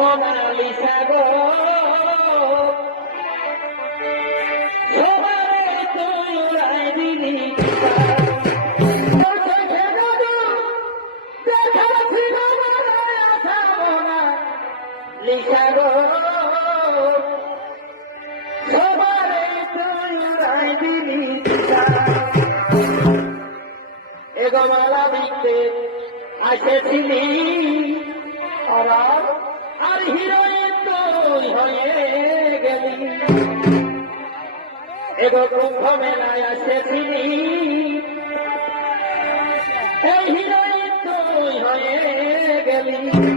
Mona Lisa গো সবারে তুই উড়াই দিলি লিসা গো সবারে তুই উড়াই দিলি এগো মালা দিতে আসেছিলি আর হিরোইন তুই হয়ে গেলি এগো কুম্ভ মেলায় আসেছিলি এই হিরোইন তুই হয়ে গেলি